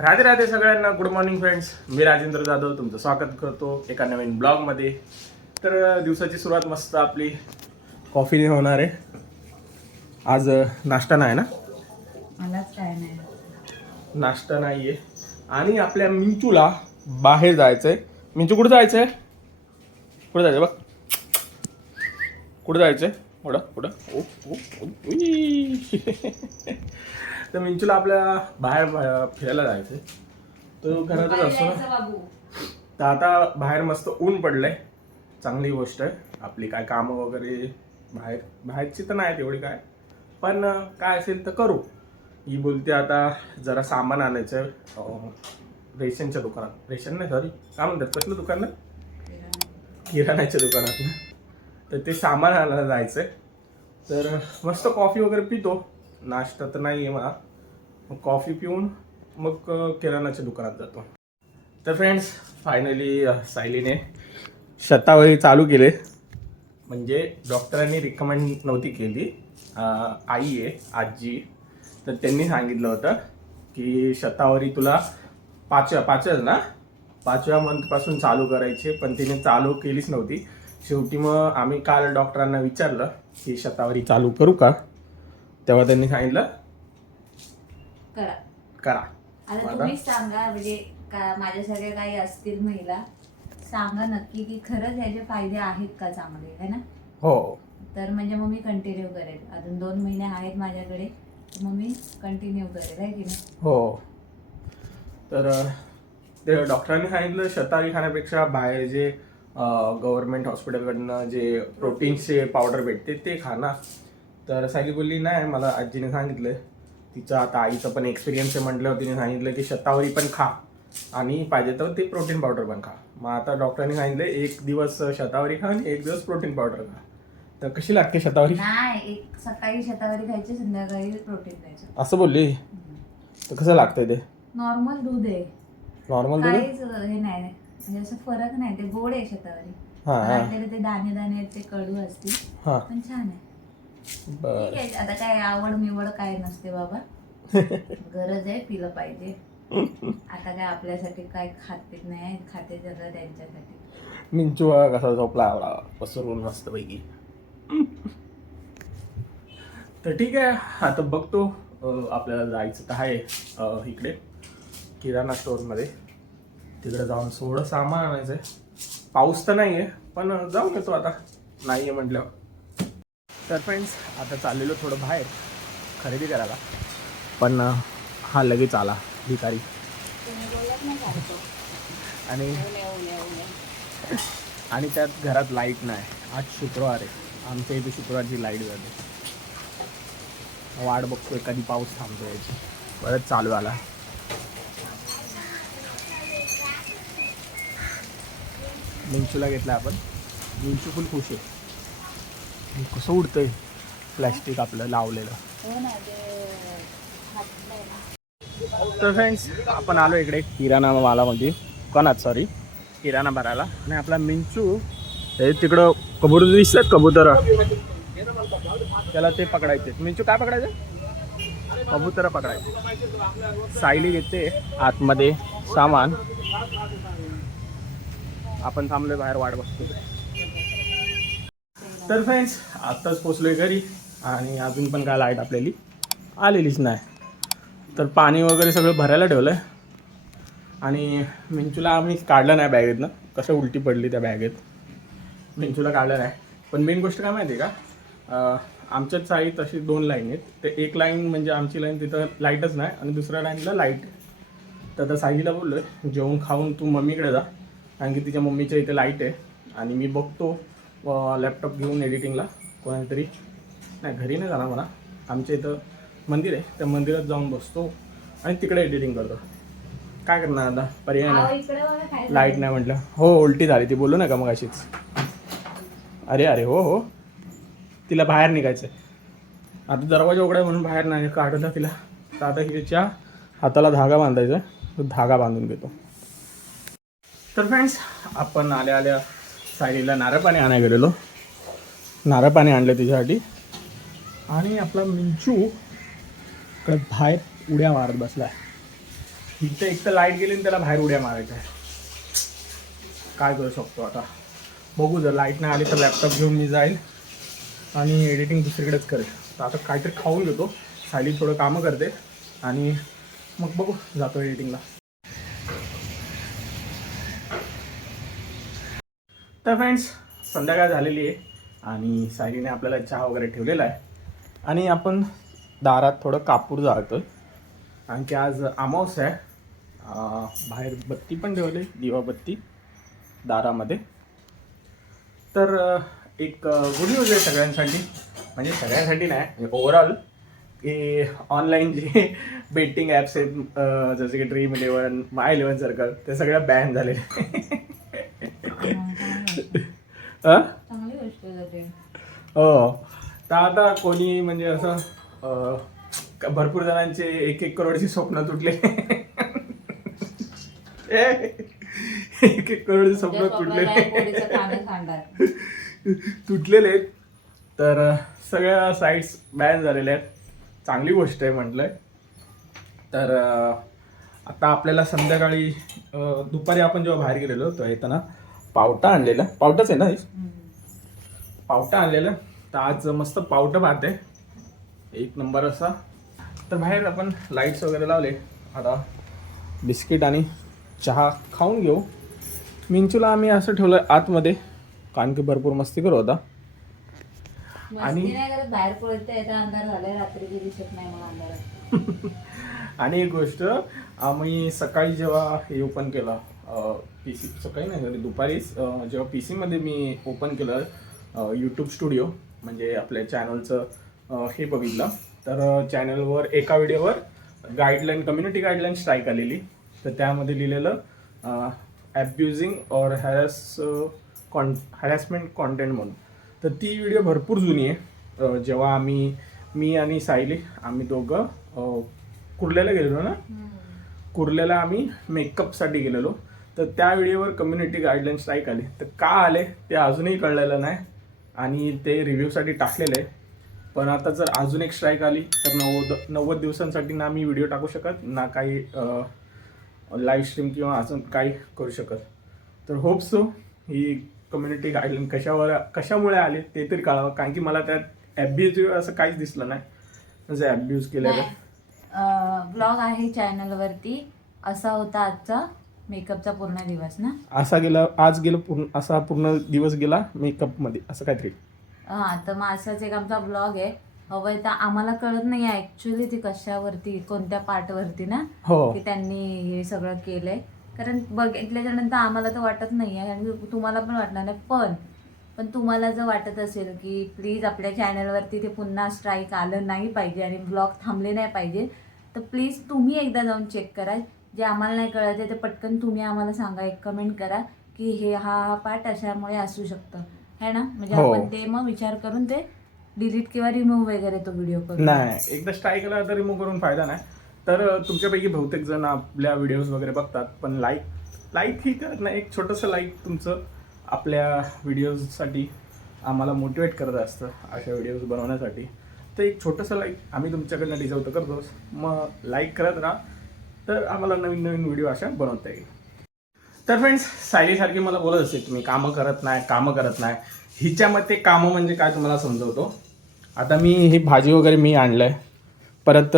राधे राधे सगळ्यांना. Good morning friends मी राजेंद्र जाधव तुमचं स्वागत करतो एका नवीन ब्लॉगमध्ये तर दिवसाची सुरुवात मस्त आपली. कॉफीने होणार आहे. आज नाश्ता नाही ना? मलाच काय नाही. नाश्ता नाही आहे आणि आपल्या मिंचूला बाहेर जायचं आहे मिंचू कुठं जायचं आहे कुठं जायचं बघ. कुठं जायचं आहे कुठं कुठं ओ ओ ओ, उई. तर मिंचूला आपल्या बाहेर फिरायला जायचं तो घरातच असतो ना. तर आता बाहेर मस्त ऊन पडलंय. चांगली गोष्ट आहे. आपली काय कामं वगैरे बाहेर बाहेरची तर नाही तेवढी काय. पण काय असेल तर करू. ही बोलते आता जरा सामान आणायचं रेशनच्या दुकानात. रेशन नाही सॉरी काय म्हणतात? कसलं दुकान ना? किराणाच्या दुकानात तर ते सामान आणायला जायचं आहे तर मस्त कॉफी वगैरे पितो. नाश्ता तर नाही आहे मला. मग कॉफी पिऊन मग किराणाच्या दुकानात जातो. तर फ्रेंड्स फायनली सायलीने शतावरी चालू केले. म्हणजे डॉक्टरांनी रिकमेंड नव्हती केली. आई आहे आजी तर त्यांनी सांगितलं होतं की शतावरी तुला पाचव्या पाचव्याच ना? पाचव्या मंथपासून चालू करायचे पण तिने चालू केलीच नव्हती. शेवटी मग आम्ही काल डॉक्टरांना विचारलं की शतावरी चालू करू का? तेव्हा त्यांनी सांगितलं? करा. करा. आता? तुम्हीच सांगा म्हणजे का माझ्यासारख्या काही असतील महिला सांगा नक्की की खरंच याचे फायदे आहेत का चांगले है ना? हो. तर म्हणजे मग मी कंटिन्यू करेल. अजून दोन महिने आहेत माझ्याकडे मग मी कंटिन्यू करेल आहे की नाही? हो. तर ते डॉक्टरांनी सांगितलं शतावरी खाण्यापेक्षा बाहेर जे गव्हर्नमेंट हॉस्पिटलकडनं जे प्रोटीन्सचे पावडर भेटते ते खा ना. तर सायली बोलली नाही मला आजीने सांगितलं तिचं आता आईचं पण एक्सपिरियन्स आहे म्हटल्यावर तिने सांगितलं की शतावरी पण खा आणि पाहिजे तर ते प्रोटीन पावडर पण खा. मग आता डॉक्टरांनी सांगितलं एक दिवस शतावरी खा आणि एक दिवस प्रोटीन पावडर खा. तर कशी लागते शतावरी? नाही एक सकाळी शतावरी खायची संध्याकाळी प्रोटीन खायचं. असं बोलली? तर कसं लागतंय ते? नॉर्मल दूध आहे. नॉर्मल दूध काहीच हे नाही. म्हणजे असं फरक नाही. ते गोड आहे शतावरी. हां हां. ते दाणे दाणे आहेत ते कडू असतील. हां. पण छान आहे. ठीक आहे आता काय आवड निवड काय नसते बाबा. गरज आहे पिलं पाहिजे. आता काय आपल्यासाठी काय खाते नाही खाते सगळं त्यांच्यासाठी. मिंचू कसा झोपला आवडा पसरून मस्त पैकी तर ठीक आहे आता बघतो आपल्याला जायचं तर आहे इकडे. किराणा स्टोअरमध्ये. तिकडे जाऊन थोडं सामान आणायचं आहे पाऊस तर नाही आहे पण जाऊन येतो आता. नाही आहे म्हटल्यावर. तर फ्रेंड्स आता चाललेलो थोडं बाहेर खरेदी करायला. पण हा लगेच आला भिकारी. आणि आणि त्यात घरात लाइट नाही. आज शुक्रवार आहे. आमच्या इथे शुक्रवारची लाइट झाली. वाट बघतोय कधी पाऊस थांबतो याची. परत चालू आला. मिंचूला घेतला आपण. मिंचू फुल खुश आहे. हे कसं उडतंय प्लॅस्टिक आपलं लावलेलं. हो. तर फ्रेंड्स आपण आलो इकडे किराणा मालामध्ये दुकानात सॉरी किराणा भरायला. आणि आपला मिंचू हे तिकडं कबूतर दिसतात कबूतर. त्याला ते पकडायचे. मिंचू काय पकडायचं? कबूतर पकडायचे. सायली घेते आतमध्ये सामान. आपण थांबलोय बाहेर वाट बघतो तर फ्रेंड्स आत्ताच पोचलोय घरी आणि अजून पण काय लाइट आपल्याली आलेलीच नाही. तर पाणी वगैरे सगळं भरायला ठेवलं आहे आणि मिंचूला आम्ही काढलं नाही बॅगेतनं. कसं उलटी पडली त्या बॅगेत. मिंचूला काढलं नाही. पण मेन गोष्ट काय माहिती आहे का आमच्याच साईड तशी दोन लाईन आहेत. ते एक लाईन म्हणजे आमची लाईन तिथं लाईटच नाही आणि दुसऱ्या लाईनला लाइट तर आता साईला बोललो आहे जेवण खाऊन तू मम्मीकडे जा. कारण की तिच्या मम्मीच्या इथे लाइट आहे. आणि मी बघतो लॅपटॉप घेऊन एडिटिंगला कोणातरी. नाही घरी नाही जाणार मला आमच्या इथं मंदिर आहे. त्या मंदिरात जाऊन बसतो आणि तिकडे एडिटिंग करतो. काय करणार आता? पर्याय नाही. लाइट नाही म्हटलं. हो उलटी झाली ती. बोलू नका मग अशीच अरे अरे हो हो. तिला बाहेर निघायचं आहे आता दरवाजा उघडा म्हणून बाहेर नाही. काढला तिला. तर आता हिच्या हाताला धागा बांधायचा आहे. तो धागा बांधून घेतो. तर फ्रेंड्स आपण आल्या आल्या साईडला नारळ पाणी आणायला गेलेलो. नारळ पाणी आणलं तिच्यासाठी. आणि आपला मिंचू इकडे बाहेर उड्या मारत बसलाय इथं एक तर लाइट गेली आणि त्याला बाहेर उड्या मारायच्या आहे काय करू शकतो आता? बघू जर लाइट नाही आली तर लॅपटॉप घेऊन मी जाईल आणि एडिटिंग दुसरीकडेच करेल. तर आता काहीतरी खाऊन घेतो. सायली थोडं कामं करते आणि मग बघू जातो एडिटिंगला तर फ्रेंड्स संध्याकाळ झालेली आहे आणि सायलीने आपल्याला चहा वगैरे ठेवलेला आहे. आणि आपण दारात थोडं कापूर जाळतो कारण की आज आमावस आहे. बाहेर बत्ती पण ठेवली दिवा बत्ती दारामध्ये. तर एक गुड न्यूज आहे सगळ्यांसाठी. म्हणजे सगळ्यांसाठी नाही म्हणजे ओव्हरऑल की ऑनलाईन जे बेटिंग ॲप्स आहेत जसे की dream eleven my eleven circle ते सगळ्या बॅन झालेले अं? चांगली गोष्ट झाली हो. तर आता कोणी म्हणजे असं भरपूर जणांचे एक एक करोडची स्वप्न तुटले. एक एक करोडचे स्वप्न तुटले. तुटलेले आहेत. तर सगळ्या साईट्स बॅन झालेल्या आहेत. चांगली गोष्ट आहे म्हटलंय. तर आता आपल्याला संध्याकाळी दुपारी आपण जेव्हा बाहेर गेलेलो तेव्हा येताना पावटा आणलेला. पावटाच आहे ना? पावटा आणलेलं. तर आज मस्त पावटं भात आहे. एक नंबर असा. तर बाहेर आपण लाईट्स वगैरे लावले. आता बिस्किट आणि चहा खाऊन घेऊ. मिंचूला आम्ही असं ठेवलं आतमध्ये. कारण की भरपूर मस्ती करू होता आणि- मस्ती नाही करत बाहेर पडते येतं अंधार झालाय रात्री दिसत नाही मला अंधारात. आणि एक गोष्ट आम्ही सकाळी जेव्हा हे ओपन केलं पी सी सकाळी नाही दुपारीच जेव्हा पी सीमध्ये मी ओपन केलं यूट्यूब स्टुडिओ म्हणजे आपल्या चॅनलचं हे बघितलं. तर चॅनलवर एका व्हिडिओवर गाईडलाईन कम्युनिटी गाईडलाईन स्ट्राईक आलेली. तर त्यामध्ये लिहिलेलं ॲब्युझिंग और हॅरस कॉन हॅरॅसमेंट कॉन्टेंट म्हणून. तर ती व्हिडिओ भरपूर जुनी आहे. जेव्हा आम्ही मी आणि सायली आम्ही दोघं कुर्ल्याला गेलेलो ना? कुर्ल्याला आम्ही मेकअपसाठी गेलेलो. तर त्या व्हिडिओवर कम्युनिटी गाईडलाईन स्ट्राईक आली. तर का आले ते अजूनही कळलेलं नाही आणि ते रिव्ह्यूसाठी टाकलेलं आहे. पण आता जर अजून एक स्ट्राईक आली तर नव्वद नव्वद दिवसांसाठी ना मी व्हिडिओ टाकू शकत ना काही लाईव्ह स्ट्रीम किंवा अजून काही करू शकत. तर होप सो ही कम्युनिटी गाईडलाईन कशावर कशामुळे आले ते तरी कळावं. कारण की मला त्यात ॲब्यूज असं काहीच दिसलं नाही. म्हणजे ॲब्यूज केलेलं. ब्लॉग आहे चॅनलवरती असा होता आजचा. मेकअपचा पूर्ण दिवस ना? असा गेला आज गेला पूर्ण असा पूर्ण दिवस गेला मेकअपमध्ये असं काहीतरी. हा तर मग असाच एक आमचा ब्लॉग आहे. हवंय तर आम्हाला कळत नाही ऍक्च्युली ती कशावरती कोणत्या पार्टवरती ना हो. की त्यांनी हे सगळं केलंय. कारण बघितल्याच्या नंतर आम्हाला तर वाटत नाही आहे की तुम्हाला पण वाटणार नाही. पण पण तुम्हाला जर वाटत असेल की प्लीज आपल्या चॅनलवरती ते पुन्हा स्ट्राईक आलं नाही पाहिजे आणि ब्लॉग थांबले नाही पाहिजे तर प्लीज तुम्ही एकदा जाऊन चेक करा. जे आम्हाला नाही कळत आहे ते पटकन तुम्ही आम्हाला सांगा एक कमेंट करा की हे हा हा पार्ट अशामुळे असू शकतं. है ना? म्हणजे हो. आपण ते मग विचार करून ते डिलीट किंवा रिमूव्ह वगैरे तो व्हिडिओ करू. नाही. एकदा स्ट्राईक आला तर रिमूव्ह करून फायदा नाही. तर अं, तुमच्यापैकी बहुतेक जण आपल्या व्हिडिओज वगैरे बघतात पण लाईक लाईक ही करत नाही. एक छोटंसं लाईक तुमचं आपल्या व्हिडिओजसाठी आम्हाला मोटिवेट करत असतं अशा व्हिडिओज बनवण्यासाठी. तर एक छोटंसं लाईक आम्ही तुमच्याकडनं डिझर्व तर करतोच. मग लाईक करत राहा. तर आम्हाला नवीन नवीन व्हिडिओ अशा बनवता येईल. तर फ्रेंड्स सायलीसारखी मला बोलत असते तुम्ही कामं करत नाही कामं करत नाही. हिच्या मते कामं म्हणजे काय तुम्हाला समजवतो? आता मी ही भाजी वगैरे मी आणलं आहे परत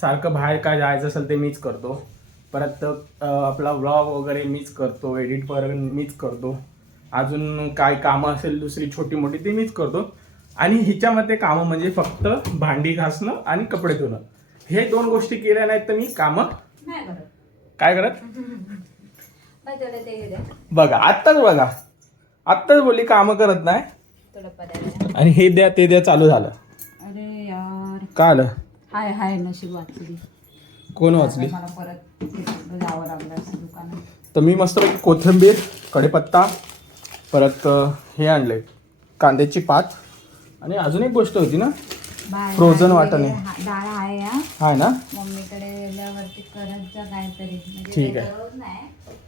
सारखं बाहेर काय जायचं असेल ते मीच करतो. परत आपला व्लॉग वगैरे मीच करतो एडिट वगैरे मीच करतो. अजून काय कामं असेल दुसरी छोटी मोठी ती मीच करतो. आणि हिच्यामध्ये कामं म्हणजे फक्त भांडी घासणं आणि कपडे धुणं. हे दोन गोष्टी केल्या नाहीत तर मी कामं नाही करत. काय करत? ते हे बघा आत्ताच बघा. आत्ताच बोलली कामं करत नाही. थोडं पदार्थ आणि हे द्या ते द्या चालू झालं. अरे यार. का आलं? हाय हाय नशीब वाचली. कोण वाचली? मला परत तिकडं जावं लागलं असं दुकानात. तर मी मस्त कोथिंबीर कढीपत्ता परत अ, हे आणले कांद्याची पात. आणि अजून एक गोष्ट होती ना? बाय- वाटाणे. हा, डाळ आहे हा. ना? मम्मीकडे गेल्यावरती करत जा काहीतरी. म्हणजे ठीक आहे. नाही.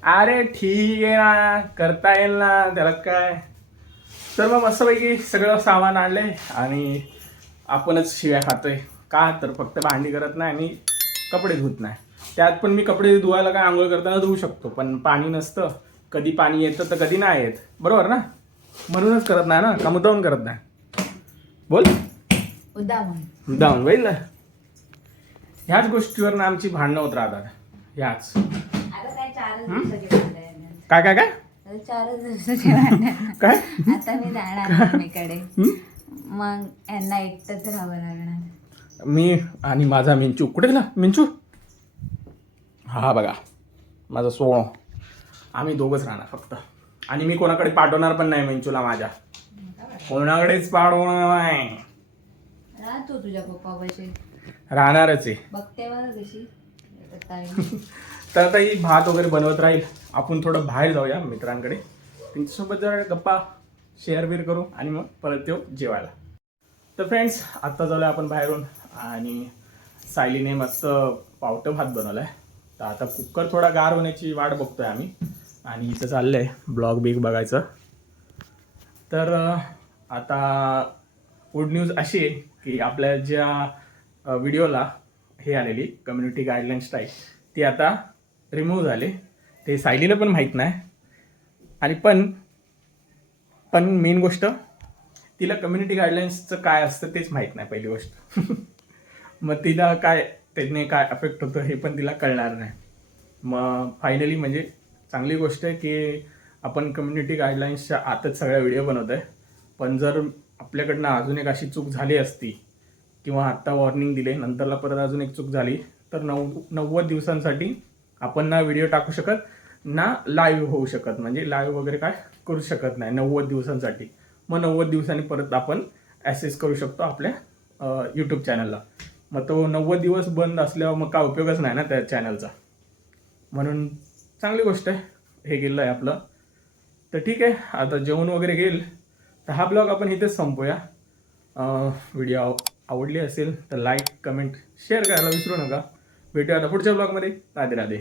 अरे ठीक आहे ना. करता येईल ना. त्याला काय? तर मग मस्तपैकी सगळं सामान आणले आणि आपणच शिव्या खातोय. का? तर फक्त भांडी करत नाही आणि कपडे धुत नाही. त्यात पण मी कपडे धुवायला काय आंघोळ करताना धुवू शकतो पण पाणी नसतं. कधी पाणी येतं तर कधी नाही येत. बरोबर ना? म्हणूनच करत नाही ना. का मुद्दाहून करत नाही? बोल. मुद्दाहून बैल ह्याच गोष्टीवर ना आमची भांडणं होत राहतात. ह्याच. आता काय चारच दिवसाची भांडण आहे. काय काय काय? आता चारच दिवसाची भांडण आहे. काय? आता मी जाणार मम्मीकडे. हं? मग यांना एकटंच राहावं लागणार. मी आणि माझा मिंचू. कुठे गेला? मिंचू? हा बघा. माझा सोळ आम्ही दोघंच राहणार फक्त. आणि मी कोणाकडे पाठवणार पण नाही मिंचूला माझ्या. कोणाकडेच पाठवणार नाही. राह तू तुझ्या पप्पापाशी. राहणारच आहे. बघते बघ कशी. आता काय तर आता ही भात वगैरे बनवत राहील. आपण थोडं बाहेर जाऊया मित्रांकडे. त्यांच्यासोबत जरा गप्पा शेअर बिअर करू आणि मग परत येऊ जेवायला. तर फ्रेंड्स आत्ता जाऊया आपण बाहेरून आणि सायलीने मस्त पावटं भात बनवलं आहे तर आता कुकर थोडा गार होण्याची वाट बघतोय आम्ही. आणि इथं चाललं आहे ब्लॉग बिग बघायचं. तर आता गुड न्यूज अशी आहे की आपल्या ज्या व्हिडिओला हे आलेली कम्युनिटी गाईडलाईन्स टाईप ती आता रिमूव्ह झाले. ते सायलीला पण माहीत नाही. आणि पण पण मेन गोष्ट तिला कम्युनिटी गाईडलाईन्सचं काय असतं तेच माहीत नाही पहिली गोष्ट. मग तिला काय त्याने काय अफेक्ट होतं हे पण तिला कळणार नाही. मग फायनली म्हणजे चांगली गोष्ट आहे की आपण कम्युनिटी गाईडलाईन्सच्या आतच सगळ्या व्हिडिओ बनवत आहे पण जर आपल्याकडनं अजून एक अशी चूक झाली असती किंवा आत्ता वॉर्निंग दिले नंतरला परत अजून एक चूक झाली तर नऊ नव्वद दिवसांसाठी आपण ना व्हिडिओ टाकू शकत ना लाईव्ह होऊ शकत. म्हणजे लाईव्ह वगैरे काय करू शकत नाही नव्वद दिवसांसाठी. मग नव्वद दिवसांनी परत आपण ॲसेस करू शकतो आपल्या यूट्यूब चॅनलला मग तो नव्वद दिवस बंद असल्यावर मग काय उपयोगच नाही ना त्या चॅनलचा म्हणून चांगली गोष्ट आहे हे गेलं आहे आपलं. तर ठीक आहे आता जेवण वगैरे गेल तर हा ब्लॉग आपण इथेच संपूया. व्हिडिओ आव आवडली असेल तर लाईक कमेंट शेअर करायला विसरू नका. भेटूया आता पुढच्या ब्लॉगमध्ये. राधे राधे.